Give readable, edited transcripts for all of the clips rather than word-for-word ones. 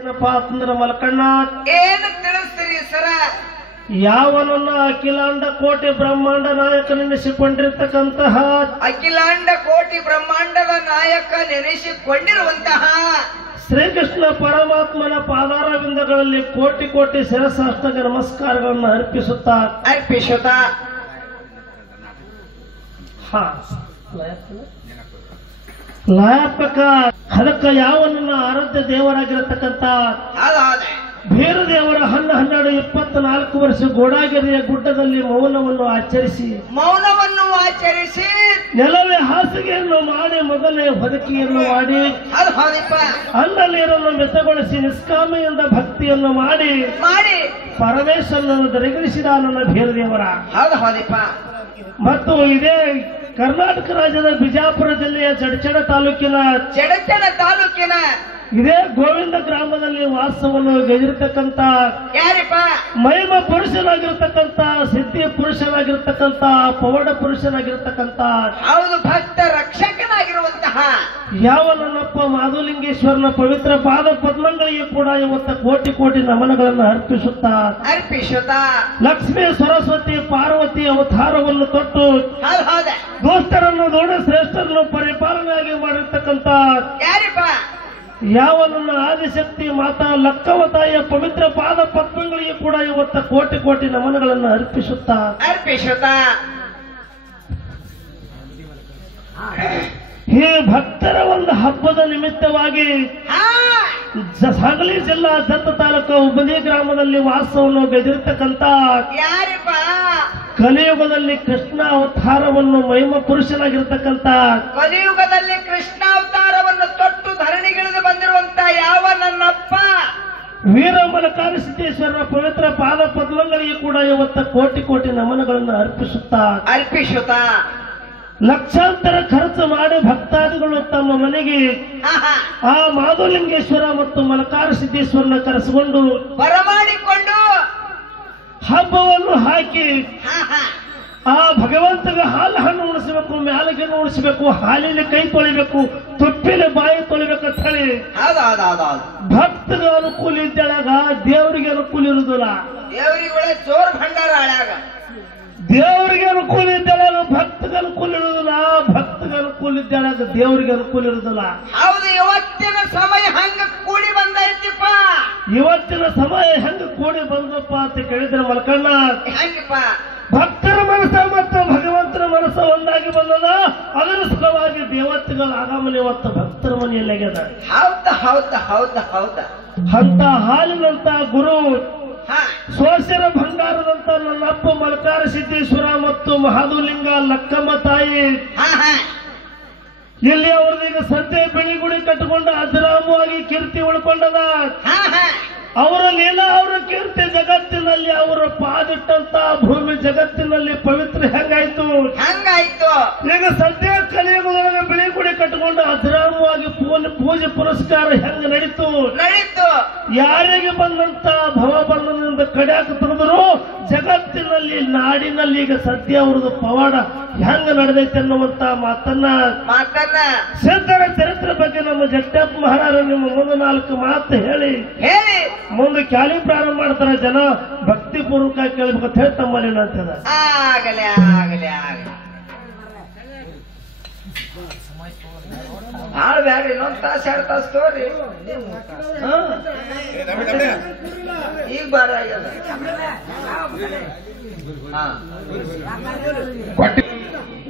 ಏನಪ್ಪಾ ಅಂತಂದ್ರ ಮಲಕಣ್ಣ ಏನು ತಿಳಿಸ್ತೀರಿ ಸರ? ಯಾವನನ್ನ ಅಖಿಲಾಂಡ ಕೋಟಿ ಬ್ರಹ್ಮಾಂಡ ನಾಯಕನೆನಿಸಿಕೊಂಡಿರ್ತಕ್ಕಂತಹ ಅಖಿಲಾಂಡ ಕೋಟಿ ಬ್ರಹ್ಮಾಂಡದ ನಾಯಕ ನೆನೆಸಿಕೊಂಡಿರುವಂತಹ ಶ್ರೀಕೃಷ್ಣ ಪರಮಾತ್ಮನ ಪಾದಾರವಿಂದಗಳಲ್ಲಿ ಕೋಟಿ ಕೋಟಿ ಶಿರಸಾಷ್ಟಾಂಗ ನಮಸ್ಕಾರಗಳನ್ನು ಅರ್ಪಿಸುತ್ತಾ ಲಯಾತ್ಮಕ ಅದಕ್ಕ ಯಾವನನ್ನ ಆರಾಧ್ಯ ದೇವರಾಗಿರತಕ್ಕಂತ ಭೇರು ದೇವರ 12-24 ವರ್ಷ ಗೋಡಾಗಿರಿಯ ಗುಡ್ಡದಲ್ಲಿ ಮೌನವನ್ನು ಆಚರಿಸಿ ನೆಲವೇ ಹಾಸಿಗೆಯನ್ನು ಮಾಡಿ ಮೊದಲೇ ಹೊದಕಿಯನ್ನು ಮಾಡಿ ಅನ್ನ ನೀರನ್ನು ಮೆತ್ತಗೊಳಿಸಿ ನಿಷ್ಕಾಮೆಯಿಂದ ಭಕ್ತಿಯನ್ನು ಮಾಡಿ ಪರಮೇಶ್ವರನನ್ನು ದರಿಗಳಿಸಿದ ನನ್ನ ಭೇರು ದೇವರ ಮತ್ತು ಇದೇ ಕರ್ನಾಟಕ ರಾಜ್ಯದ ಬಿಜಾಪುರ ಜಿಲ್ಲೆಯ ಚಡಚಣ ತಾಲೂಕಿನ ಇದೇ ಗೋವಿಂದ ಗ್ರಾಮದಲ್ಲಿ ವಾಸವನ್ನು ಗೈದಿರ್ತಕ್ಕಂತ ಮಹಿಮ ಪುರುಷನಾಗಿರ್ತಕ್ಕಂತ ಸಿದ್ಧಿ ಪುರುಷನಾಗಿರ್ತಕ್ಕಂತ ಪವಾಡ ಪುರುಷನಾಗಿರ್ತಕ್ಕಂತ ಭಕ್ತ ರಕ್ಷಕನಾಗಿರುವಂತಹ ಯಾವ ನನ್ನಪ್ಪ ಮಾಧುಲಿಂಗೇಶ್ವರನ ಪವಿತ್ರ ಪಾದ ಪದ್ಮಗಳಿಗೆ ಕೂಡ ಇವತ್ತು ಕೋಟಿ ಕೋಟಿ ನಮನಗಳನ್ನು ಅರ್ಪಿಸುತ್ತಾ ಲಕ್ಷ್ಮೀ ಸರಸ್ವತಿ ಪಾರ್ವತಿ ಅವತಾರವನ್ನು ತೊಟ್ಟು ದೋಸ್ತರನ್ನು ದೊಡ್ಡ ಶ್ರೇಷ್ಠರನ್ನು ಪರಿಪಾಲನೆಯಾಗಿ ಮಾಡಿರ್ತಕ್ಕಂತ ಯಾವ ನನ್ನ ಆದಿಶಕ್ತಿ ಮಾತಾ ಲಕ್ಕವತಾಯಿಯ ಪವಿತ್ರ ಪಾದ ಪದ್ಮಗಳಿಗೆ ಕೂಡ ಇವತ್ತು ಕೋಟಿ ಕೋಟಿ ನಮನಗಳನ್ನು ಅರ್ಪಿಸುತ್ತಾ ಈ ಭಕ್ತರ ಒಂದು ಹಬ್ಬದ ನಿಮಿತ್ತವಾಗಿ ಸಾಗಲಿ ಜಿಲ್ಲಾ ದತ್ತ ತಾಲೂಕು ಉಬದಿ ಗ್ರಾಮದಲ್ಲಿ ವಾಸವನ್ನು ಗೈದಿರ್ತಕ್ಕಂತ ಕಲಿಯುಗದಲ್ಲಿ ಕೃಷ್ಣ ಅವತಾರವನ್ನು ಮಹಿಮ ಪುರುಷನಾಗಿರ್ತಕ್ಕಂತ ಕಲಿಯುಗದಲ್ಲಿ ಕೃಷ್ಣ ಅವತಾರವನ್ನು ತೊಟ್ಟು ಧರಣಿಗಿಳಿದು ಬಂದಿರುವಂತ ಯಾವ ನನ್ನಪ್ಪ ವೀರ ಮಲಕಾರ ಸಿದ್ದೇಶ್ವರರ ಪವಿತ್ರ ಪಾದ ಪದ್ಮಗಳಿಗೆ ಕೂಡ ಇವತ್ತು ಕೋಟಿ ಕೋಟಿ ನಮನಗಳನ್ನು ಅರ್ಪಿಸುತ್ತಾ ಲಕ್ಷಾಂತರ ಖರ್ಚು ಮಾಡಿ ಭಕ್ತಾದಿಗಳು ತಮ್ಮ ಮನೆಗೆ ಆ ಮಾಧುಲಿಂಗೇಶ್ವರ ಮತ್ತು ಮಲಕಾರ ಸಿದ್ದೇಶ್ವರನ ಕರೆಸಿಕೊಂಡು ಬರಮಾಡಿಕೊಂಡು ಹಬ್ಬವನ್ನು ಹಾಕಿ ಆ ಭಗವಂತಗೆ ಹಾಲು ಹಣ್ಣು ಉಣಿಸಬೇಕು, ಮ್ಯಾಲಿಗೆ ಉಣಿಸಬೇಕು, ಹಾಲಿನ ಕೈ ತೊಳಿಬೇಕು, ತುಪ್ಪಿನ ಬಾಯಿ ತೊಳಿಬೇಕಂತ ಹೇಳಿ ಭಕ್ತಗೆ ಅನುಕೂಲ ಇದ್ದಾಳಾಗ ದೇವರಿಗೆ ಅನುಕೂಲ ಇರುವುದಿಲ್ಲ. ಜೋರ್ ಭಂಡಾರ ದೇವರಿಗೆ ಅನುಕೂಲ ಇದ್ದಾಳಾಗ ಭಕ್ತಗೆ ಅನುಕೂಲ ಇರುವುದಿಲ್ಲ, ಭಕ್ತಗೆ ಅನುಕೂಲ ಇದ್ದಾಳಾಗ ದೇವರಿಗೆ ಅನುಕೂಲ ಇರುವುದಿಲ್ಲ. ಹೌದು, ಇವತ್ತಿನ ಸಮಯ ಹಂಗ ಕೂಡಿ ಬಂದೈತಿಪ್ಪ. ಇವತ್ತಿನ ಸಮಯ ಹೆಂಗ ಕೂಡಿ ಬಂದಪ್ಪ ಅಂತ ಕೇಳಿದ್ರೆ ಮಲ್ಕಣ್ಣ, ಹೆಂಗಪ್ಪ ಭಕ್ತರ ಮನಸ್ಸ ಮತ್ತು ಭಗವಂತನ ಮನಸ್ಸ ಒಂದಾಗಿ ಬಂದದ. ಅದರ ಸಲುವಾಗಿ ದೇವತೆಗಳ ಆಗಮನ ಇವತ್ತು ಭಕ್ತರ ಮನೆಯಲ್ಲಿ ಆಗ್ಯದ. ಅಂತ ಹಾಲಿನಂತ ಗುರು ಸೋಸರ ಭಂಗಾರದಂತ ನನ್ನ ಅಪ್ಪ ಮಲಕಾರ ಸಿದ್ದೇಶ್ವರ ಮತ್ತು ಮಹಾದುಲಿಂಗ ಲಕ್ಕಮ್ಮ ತಾಯಿ ಇಲ್ಲಿ ಅವ್ರದೀಗ ಸದ್ಯ ಬೆಳಿಗುಡಿ ಕಟ್ಟಿಕೊಂಡು ಅಜರಾಮವಾಗಿ ಕೀರ್ತಿ ಉಳ್ಕೊಂಡದ. ಅವರ ಲೀಲಾ ಅವರ ಕೀರ್ತಿ ಜಗತ್ತಿನಲ್ಲಿ ಅವರ ಪಾದಿಟ್ಟಂತ ಭೂಮಿ ಜಗತ್ತಿನಲ್ಲಿ ಪವಿತ್ರ ಹೆಂಗಾಯ್ತು. ಈಗ ಸದ್ಯ ಕಲಿಯುಗದೊಳಗೆ ಬೆಳಿಗುಡಿ ಕಟ್ಟಿಕೊಂಡು ಅಜರಾಮವಾಗಿ ಪೂಜೆ ಪುರಸ್ಕಾರ ಹೆಂಗ ನಡೀತು. ಯಾರಿಗೆ ಬಂದಂತ ಭವಬಂಧನದಿಂದ ಕಡ್ಯಾಕ ತೆಗೆದರು ಜಗತ್ತಿನಲ್ಲಿ ನಾಡಿನಲ್ಲಿ ಈಗ ಸದ್ಯ ಅವ್ರದ್ದು ಪವಾಡ ಹೆಂಗ ನಡೆದೈತೆ ಅನ್ನುವಂತ ಮಾತನ್ನ ಸಿದ್ಧರ ಚರಿತ್ರೆ ಬಗ್ಗೆ ನಮ್ಮ ಜಗತ್ತಪ್ಪ ಮಹಾರಾಜ ನಿಮ್ಮ ಮುಂದೆ 4 ಮಾತು ಹೇಳಿ ಮುಂದೆ ಕ್ಯಾಲಿ ಪ್ರಾರಂಭ ಮಾಡ್ತಾರೆ. ಜನ ಭಕ್ತಿ ಪೂರ್ವಕ ಕೇಳಬೇಕಂತ ಹೇಳಿ ತಮ್ಮಲ್ಲಿ ಏನಂತದ. ಭಾಳ ಬ್ಯಾಡ, ಇನ್ನೊಂದು ತಾಸು 2 ತಾಸು ತೋರಿ. ಈಗ ಬಾರ ಆಗ್ಯದ.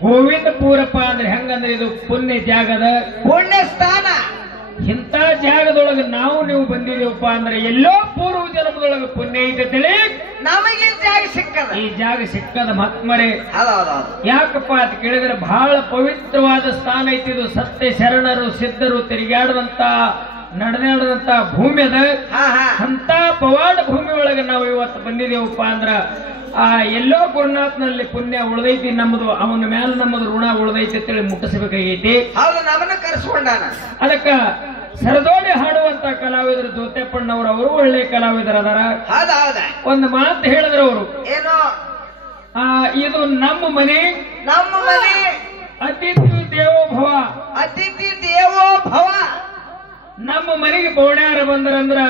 ಗೋವಿಂದಪುರಪ್ಪ ಅಂದ್ರೆ ಹೆಂಗಂದ್ರೆ ಇದು ಪುಣ್ಯ ಜಾಗದ ಪುಣ್ಯ ಸ್ಥಾನ. ಇಂಥ ಜಾಗದೊಳಗೆ ನಾವು ನೀವು ಬಂದಿದ್ದೀವಪ್ಪ ಅಂದ್ರೆ ಎಲ್ಲೋ ಪೂರ್ವ ಜನ್ಮದೊಳಗೆ ಪುಣ್ಯ ಐತೇಳಿ ನಮಗೆ ಜಾಗ ಸಿಕ್ಕದ. ಈ ಜಾಗ ಸಿಕ್ಕದ ಮತ್ಮರೆ ಯಾಕಪ್ಪ ಅಂತ ಕೇಳಿದ್ರೆ ಬಹಳ ಪವಿತ್ರವಾದ ಸ್ಥಾನ ಐತಿದು. ಸತ್ಯ ಶರಣರು ಸಿದ್ಧರು ತಿರುಗಾಡುವಂತ ನಡೆದಾಡುವಂತ ಭೂಮಿ ಅದ. ಅಂತ ಪವಾಡ ಭೂಮಿ ಒಳಗೆ ನಾವು ಇವತ್ತು ಬಂದಿದ್ದೇವಪ್ಪ ಅಂದ್ರ ಆ ಎಲ್ಲೋ ಗುರುನಾಥ್ನಲ್ಲಿ ಪುಣ್ಯ ಉಳ್ದೈತಿ ನಮ್ಮದು, ಅವನ ಮೇಲೆ ನಮ್ಮದು ಋಣ ಉಳ್ದೈತಿ ಅಂತೇಳಿ ಮುಟ್ಟಿಸಬೇಕಾಗೈತಿ. ನಮ್ಮನ್ನ ಕರೆಸ್ಕೊಂಡಾನ. ಅದಕ್ಕ ಸರದೋಡಿ ಹಾಡುವಂತ ಕಲಾವಿದರು ಜ್ಯೋತ್ಯಪ್ಪಣ್ಣವರು ಅವರು ಒಳ್ಳೆ ಕಲಾವಿದರು ಅದಾರ. ಒಂದು ಮಾತು ಹೇಳಿದ್ರು ಅವರು, ಏನೋ ಇದು ನಮ್ಮ ಮನೆ ಅತಿಥಿ ದೇವೋ ಭವ. ನಮ್ಮ ಮನೆಗೆ ಬೋಡ್ಯಾರ ಬಂದ್ರಂದ್ರ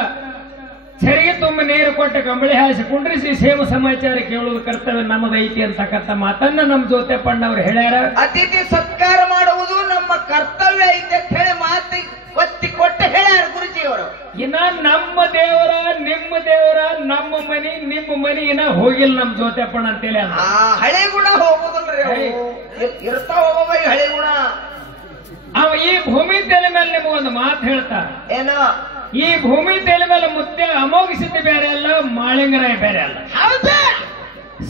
ಸರಿಗೆ ತುಂಬ ನೀರು ಕೊಟ್ಟ ಕಂಬಳಿ ಹಾಸಿ ಕುಂಡ್ರಿಸಿ ಸೇಮ ಸಮಾಚಾರ ಕೇಳುವುದು ಕರ್ತವ್ಯ ನಮ್ಮದೈತಿ ಅಂತಕ್ಕಂಥ ಮಾತನ್ನ ನಮ್ಮ ಜೊತೆ ಪಣ್ಣವ್ರು ಹೇಳ್ಯಾರ. ಅತಿಥಿ ಸತ್ಕಾರ ಮಾಡುವುದು ನಮ್ಮ ಕರ್ತವ್ಯ ಐತೆ ಅಂತ ಹೇಳಿ ಮಾತಿ ಒತ್ತಿ ಕೊಟ್ಟು ಹೇಳ್ಯಾರ ಗುರುಜಿಯವರು. ಇನ್ನ ನಮ್ಮ ದೇವರ ನಮ್ಮ ಮನಿ ನಿಮ್ಮ ಮನಿ ಇನ್ನ ಹೋಗಿಲ್ಲ ನಮ್ಮ ಜೊತೆ ಪಣ್ಣ ಅಂತೇಳಿ ಆ ಹಳೆ ಗುಣ ಹೋಗುದಲ್ರಿ ಇರ್ತಾವ ಹಳೆ ಗುಣ. ಅವ ಈ ಭೂಮಿ ತೆಲೆ ಮೇಲೆ ನಿಮಗೊಂದು ಮಾತು ಹೇಳ್ತಾ, ಏನೋ ಈ ಭೂಮಿ ತೆಲೆ ಮೇಲೆ ಮುತ್ತೆ ಅಮೋಘಿಸಿದ್ದ ಬೇರೆ ಅಲ್ಲ, ಮಾಳಿಂಗರಾಯ ಬೇರೆ ಅಲ್ಲ. ಹೌದಾ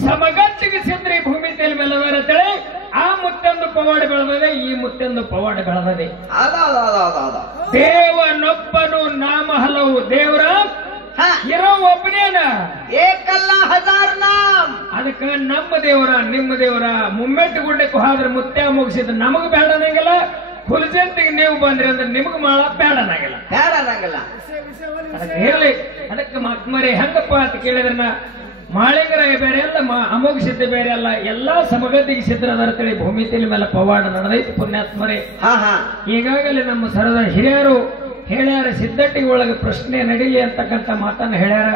ಸಮಗಟ್ಟಿಗೆ ಸಿದ್ರಿ ಭೂಮಿ ತೆಲೆ ಮೇಲೆ ಅಂತೇಳಿ ಆ ಮುತ್ತೆಂದು ಪವಾಡ ಬೆಳೆದದೆ, ಈ ಮುತ್ತೆಂದು ಪವಾಡ ಬೆಳೆದದೆ. ದೇವನೊಬ್ಬನು ನಾಮ ಹಲವು, ದೇವರ ಇರೋ ಒಬ್ಬನೇನ ಏಕಲ್ಲ ಹಜಾರ್ ನಾಮ್. ಅದಕ್ಕ ನಮ್ಮ ದೇವರ ನಿಮ್ಮ ದೇವರ ಮುಮ್ಮೆಟ್ಟು ಗುಡ್ಡಕ್ಕೂ ಹೋದ್ರೆ ಮುತ್ತೆ ಮುಗಿಸಿದ್ ನಮಗ್ ಬೇಡನಾಗಿಲ್ಲ, ಹುಲ್ಜಂತಿಗೆ ನೀವು ಬಂದ್ರಿ ಅಂದ್ರೆ ನಿಮಗ್ ಮಾಳ ಬೇಡನಾಗಿಲ್ಲ. ಇರ್ಲಿ. ಅದಕ್ಕೆ ಮತ್ಮರಿ ಹೆಂಗಪ್ಪ ಅಂತ ಕೇಳಿದ್ರನ ಮಾಳಿಂಗರಾಯ ಬೇರೆ ಅಲ್ಲ, ಅಮೋಘ ಸಿದ್ಧ ಬೇರೆ ಅಲ್ಲ, ಎಲ್ಲಾ ಸಮಗತಿಗೆ ಸಿದ್ಧರದರ್ತೇಳಿ ಭೂಮಿ ತೆಲಿ ಮೇಲೆ ಪವಾಡ ನಡೆದೈತಿ ಪುಣ್ಯಾತ್ಮರೇ. ಈಗಾಗಲೇ ನಮ್ಮ ಸರದ ಹಿರಿಯರು ಹೇಳ್ಯಾರ, ಸಿದ್ಧಟ್ಟಿಗೆ ಒಳಗೆ ಪ್ರಶ್ನೆ ನಡೀಲಿ ಅಂತಕ್ಕಂಥ ಮಾತನ್ನ ಹೇಳ್ಯಾರ.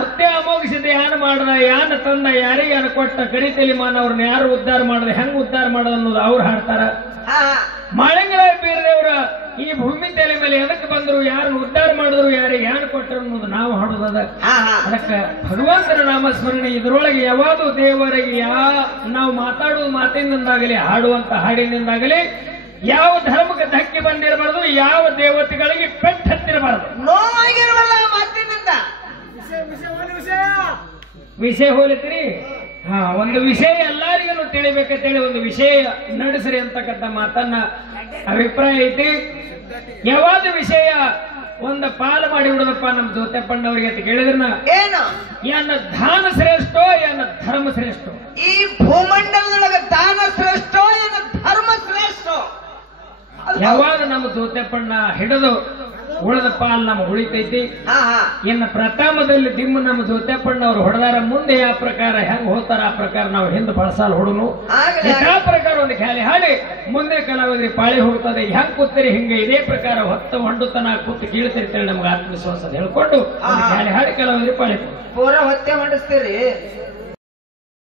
ಮುತ್ತೆ ಅಮೋಘ ಸಿದ್ಧ ಯಾನ ಮಾಡ್ದ, ಯಾನ ತಂದ, ಯಾರಿಗೆ ಯಾನ ಕೊಟ್ಟ, ಕಡಿತಲಿ ಮಾನ ಅವ್ರನ್ನ ಯಾರು ಉದ್ಧಾರ ಮಾಡ್ದ, ಹೆಂಗ್ ಉದ್ಧಾರ ಮಾಡೋದು ಅನ್ನೋದು ಅವ್ರು ಹಾಡ್ತಾರ. ಮಾಳಿಂಗರಾಯ ಬೀರದೇವ್ರ ಈ ಭೂಮಿ ತೆಲೆ ಮೇಲೆ ಎದಕ್ಕೆ ಬಂದ್ರು, ಯಾರನ್ನು ಉದ್ಧಾರ ಮಾಡಿದ್ರು, ಯಾರಿಗೆ ಯಾನ ಕೊಟ್ಟರು ಅನ್ನೋದು ನಾವು ಹಾಡೋದದ. ಅದಕ್ಕೆ ಭಗವಂತನ ನಾಮಸ್ಮರಣೆ ಇದರೊಳಗೆ ಯಾವಾಗೂ ದೇವರಿಗೆ ನಾವು ಮಾತಾಡುವ ಮಾತಿನಿಂದಾಗಲಿ ಹಾಡುವಂತ ಹಾಡಿನಿಂದಾಗಲಿ ಯಾವ ಧರ್ಮಕ್ಕೆ ಧಕ್ಕೆ ಬಂದಿರಬಾರದು, ಯಾವ ದೇವತೆಗಳಿಗೆ ಪೆಟ್ಟು ಹತ್ತಿರಬಾರದು, ಮಾತಿನಿಂದ ವಿಷಯ ಹೋಲಿತ್ರಿ. ಒಂದು ವಿಷಯ ಎಲ್ಲರಿಗೂ ತಿಳಿಬೇಕಂತೇಳಿ ಒಂದು ವಿಷಯ ನಡೆಸ್ರಿ ಅಂತಕ್ಕಂಥ ಮಾತನ್ನ ಅಭಿಪ್ರಾಯ ಐತಿ. ಯಾವಾದ ವಿಷಯ ಒಂದು ಪಾಲು ಮಾಡಿ ಬಿಡೋದಪ್ಪ ನಮ್ಮ ಜೊತೆ ಪಣ್ಣವರಿಗೆ ಅಂತ ಕೇಳಿದ್ರನ ಏನು ಏನ ದಾನ ಶ್ರೇಷ್ಠೋ ಏನ ಧರ್ಮ ಶ್ರೇಷ್ಠೋ? ಈ ಭೂಮಂಡಲದೊಳಗೆ ದಾನ ಶ್ರೇಷ್ಠೋ ಏನ ಧರ್ಮ ಶ್ರೇಷ್ಠೋ? ಯಾವಾಗ ನಮ್ಮ ಜೊತೆ ಪಣ್ಣ ಹಿಡಿದು ಉಳಿದ ಪಾಲ್ ನಮ್ಗೆ ಉಳಿತೈತಿ. ಇನ್ನು ಪ್ರಥಮದಲ್ಲಿ ದಿಮ್ಮ ನಮ್ಮ ಜೊತೆ ಪಣ್ಣವ್ರು ಹೊಡೆದಾರ, ಮುಂದೆ ಯಾವ ಪ್ರಕಾರ ಹೆಂಗ್ ಹೋಗ್ತಾರ ಆ ಪ್ರಕಾರ ನಾವು ಹಿಂದೆ ಬಳಸಾಲ ಹೊಡನು. ಆ ಪ್ರಕಾರ ಒಂದು ಖ್ಯಾಲಿ ಹಾಡಿ ಮುಂದೆ ಕಲಾವಿದ್ರಿ ಪಾಳಿ ಹೋಗ್ತದೆ. ಹೆಂಗ್ ಕೂತೀರಿ ಹಿಂಗೆ ಇದೇ ಪ್ರಕಾರ ಹೊತ್ತು ಹೊಂಡುತನ ಕೂತು ಕೀಳ್ತಿರ್ತೇಳಿ ನಮ್ಗೆ ಆತ್ಮವಿಶ್ವಾಸ ಹೇಳ್ಕೊಂಡು ಖ್ಯಾಲಿ ಹಾಡಿ ಕಲಾವಿದ್ರಿ ಪಾಳಿ ಪೂರ ಹೊತ್ತೆ ಹೊಂಡಿಸ್ತೀರಿ.